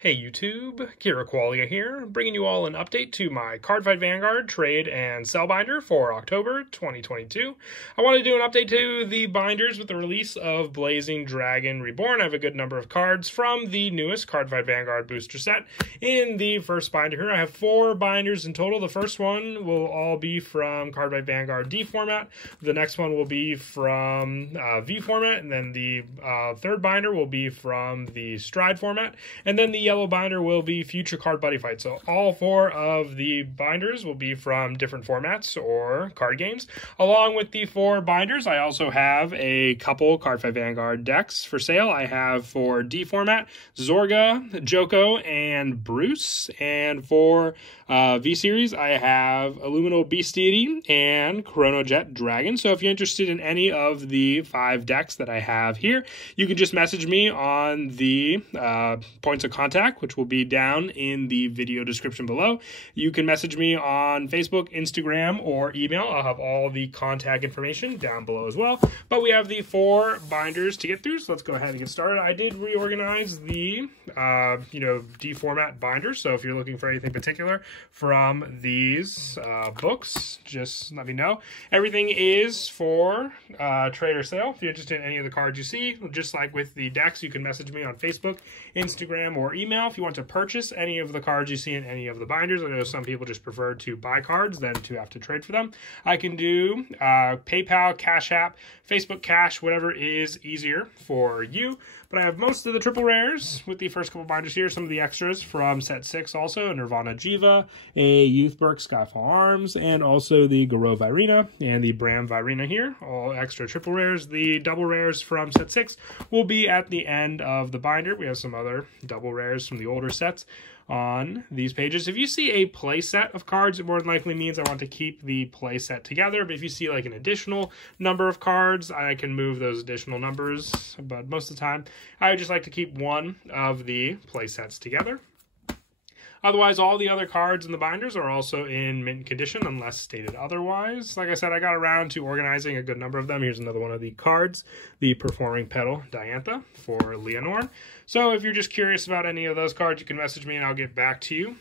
Hey YouTube, Kira Qualia here, bringing you all an update to my Cardfight Vanguard trade and sell binder for October 2022. I want to do an update to the binders with the release of Blazing Dragon Reborn. I have a good number of cards from the newest Cardfight Vanguard booster set. In the first binder here, I have 4 binders in total. The first one will all be from Cardfight Vanguard D format. The next one will be from V format, and then the third binder will be from the Stride format, and then the yellow binder will be Future Card Buddy Fight. So all 4 of the binders will be from different formats or card games. Along with the 4 binders, I also have a couple Cardfight Vanguard decks for sale. I have for D format, Zorga, Joko, and Bruce. And for V Series, I have Illumino Beast Deity and Chronojet Dragon. So if you're interested in any of the 5 decks that I have here, you can just message me on the points of contact, which will be down in the video description below. You can message me on Facebook, Instagram, or email. I'll have all the contact information down below as well. But we have the 4 binders to get through, so let's go ahead and get started. I did reorganize the D format binders, so if you're looking for anything particular from these books, just let me know. Everything is for trade or sale. If you're interested in any of the cards you see, just like with the decks, you can message me on Facebook, Instagram, or email if you want to purchase any of the cards you see in any of the binders. I know some people just prefer to buy cards than to have to trade for them. I can do PayPal, Cash App, Facebook Cash, whatever is easier for you. But I have most of the triple rares with the first couple binders here. Some of the extras from set 6 also, Nirvana Jiva, a Youthberg Skyfall Arms, and also the Garo Virina and the Bram Virina here. All extra triple rares. The double rares from set 6 will be at the end of the binder. We have some other double rares from the older sets on these pages. If you see a play set of cards, it more than likely means I want to keep the play set together. But if you see like an additional number of cards, I can move those additional numbers. But most of the time, I would just like to keep one of the play sets together. Otherwise, all the other cards in the binders are also in mint condition, unless stated otherwise. Like I said, I got around to organizing a good number of them. Here's another one of the cards, the Performing Petal Diantha for Leonore. So if you're just curious about any of those cards, you can message me and I'll get back to you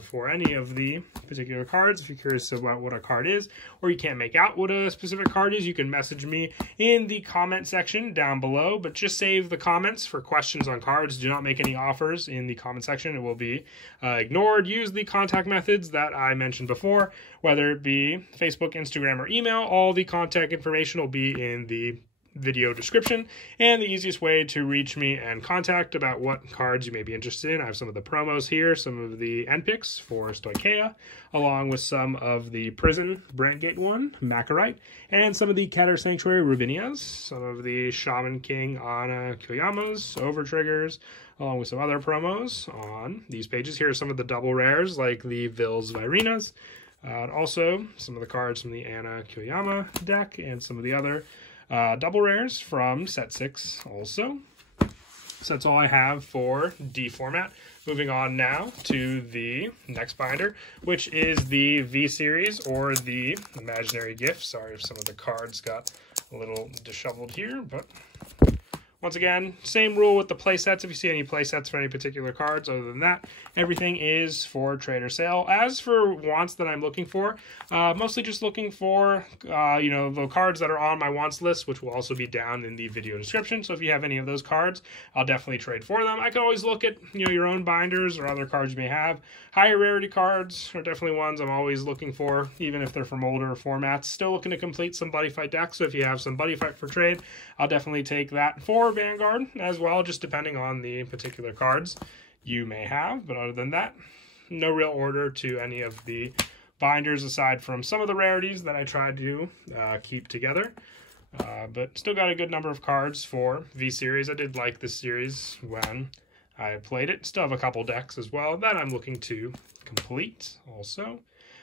for any of the particular cards. If you're curious about what a card is, or you can't make out what a specific card is, you can message me in the comment section down below. But just save the comments for questions on cards. Do not make any offers in the comment section. It will be ignored. Use the contact methods that I mentioned before, whether it be Facebook, Instagram, or email. All the contact information will be in the video description, and the easiest way to reach me and contact about what cards you may be interested in. I have some of the promos here, some of the end picks for Stoicheia, along with some of the Prison Brentgate one, Macarite, and some of the Keter Sanctuary Ravinias, some of the Shaman King Ana Kyoyamas, Overtriggers, along with some other promos on these pages. Here are some of the double rares, like the Vils Virinas, and also some of the cards from the Ana Kyoyama deck, and some of the other double rares from set 6 also. So that's all I have for D format. Moving on now to the next binder, which is the V series or the Imaginary Gift. Sorry if some of the cards got a little disheveled here, but once again, same rule with the play sets. If you see any play sets for any particular cards, other than that, everything is for trade or sale. As for wants that I'm looking for, mostly just looking for, the cards that are on my wants list, which will also be down in the video description. So if you have any of those cards, I'll definitely trade for them. I can always look at, your own binders or other cards you may have. Higher rarity cards are definitely ones I'm always looking for, even if they're from older formats. Still looking to complete some Buddy Fight decks. So if you have some Buddy Fight for trade, I'll definitely take that for Vanguard as well, just depending on the particular cards you may have. But other than that, no real order to any of the binders aside from some of the rarities that I tried to keep together. But still got a good number of cards for V series. I did like this series when I played it. Still have a couple decks as well that I'm looking to complete also.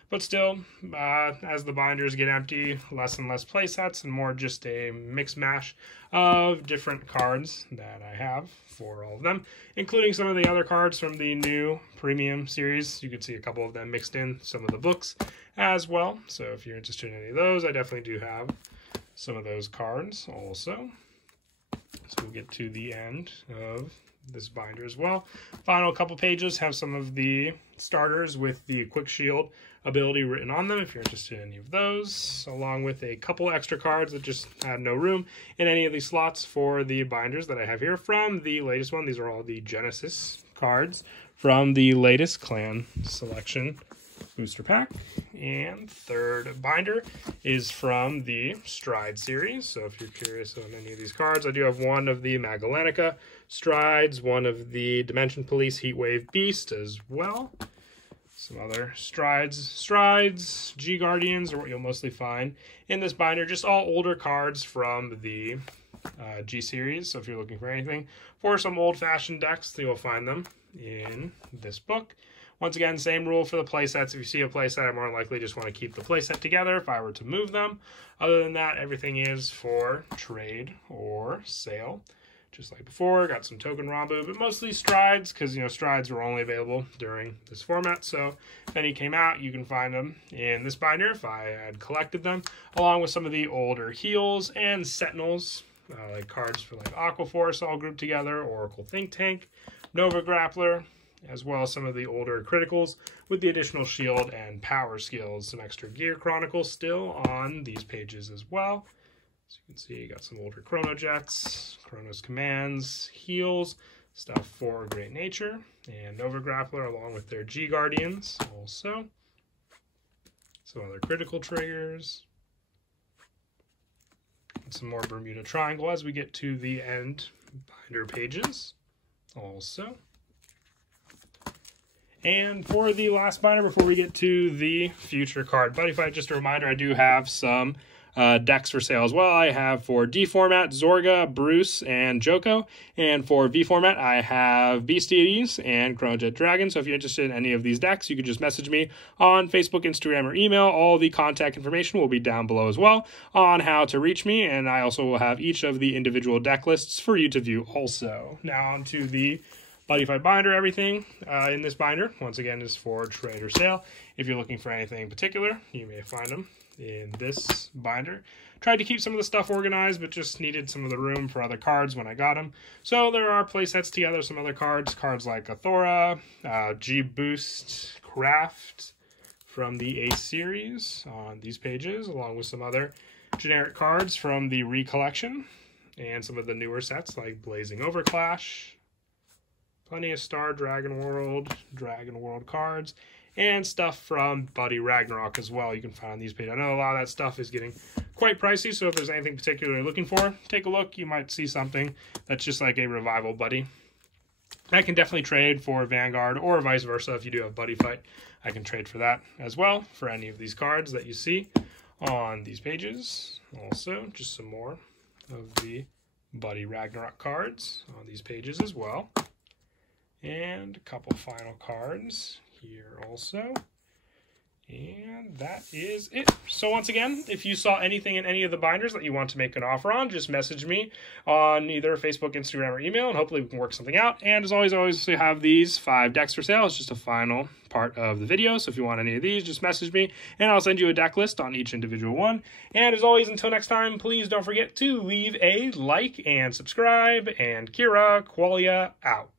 But still, as the binders get empty, less and less play sets and more just a mix mash of different cards that I have for all of them, including some of the other cards from the new premium series. You can see a couple of them mixed in some of the books as well. So if you're interested in any of those, I definitely do have some of those cards also. So we'll get to the end of this binder as well. Final couple pages have some of the starters with the quick shield ability written on them if you're interested in any of those, along with a couple extra cards that just have no room in any of these slots for the binders that I have here from the latest one. These are all the Genesis cards from the latest clan selection booster pack. And third binder is from the Stride series. So if you're curious on any of these cards, I do have one of the Magellanica Strides, one of the Dimension Police Heatwave Beast as well. Some other Strides, G Guardians are what you'll mostly find in this binder. Just all older cards from the G series. So if you're looking for anything for some old-fashioned decks, you'll find them in this book. Once again, same rule for the playsets. If you see a playset, I more likely just want to keep the playset together if I were to move them. Other than that, everything is for trade or sale. Just like before, got some token Rambu, but mostly Strides, because, you know, Strides were only available during this format. So if any came out, you can find them in this binder if I had collected them, along with some of the older Heals and Sentinels, like cards for like Aquaforce all grouped together, Oracle Think Tank, Nova Grappler, as well as some of the older criticals with the additional shield and power skills. Some extra Gear Chronicles still on these pages as well. So you can see you got some older Chrono Jets, Chronos Commands, Heals, stuff for Great Nature, and Nova Grappler along with their G Guardians also. Some other critical triggers. And some more Bermuda Triangle as we get to the end binder pages also. And for the last binder before we get to the future card buddy fight, just a reminder, I do have some decks for sale as well. I have for D format, Zorga, Bruce, and Joko. And for V format, I have Beast Deities and Chronojet Dragon. So if you're interested in any of these decks, you can just message me on Facebook, Instagram, or email. All the contact information will be down below as well on how to reach me. And I also will have each of the individual deck lists for you to view also. Now on to the Buddy Fight binder. Everything in this binder, once again, is for trade or sale. If you're looking for anything in particular, you may find them in this binder. Tried to keep some of the stuff organized, but just needed some of the room for other cards when I got them. So there are play sets together, some other cards like Athora, G-Boost, Craft from the Ace series on these pages, along with some other generic cards from the Recollection, and some of the newer sets like Blazing Overclash, plenty of Star Dragon World cards, and stuff from Buddy Ragnarok as well you can find on these pages. I know a lot of that stuff is getting quite pricey, so if there's anything particular you're looking for, take a look. You might see something that's just like a Revival Buddy. I can definitely trade for Vanguard, or vice versa. If you do have Buddy Fight, I can trade for that as well, for any of these cards that you see on these pages. Also, just some more of the Buddy Ragnarok cards on these pages as well. And a couple final cards here also. And that is it. So once again, if you saw anything in any of the binders that you want to make an offer on, just message me on either Facebook, Instagram, or email, and hopefully we can work something out. And as always, we have these 5 decks for sale. It's just a final part of the video. So if you want any of these, just message me, and I'll send you a deck list on each individual one. And as always, until next time, please don't forget to leave a like and subscribe. And Kira Qualia out.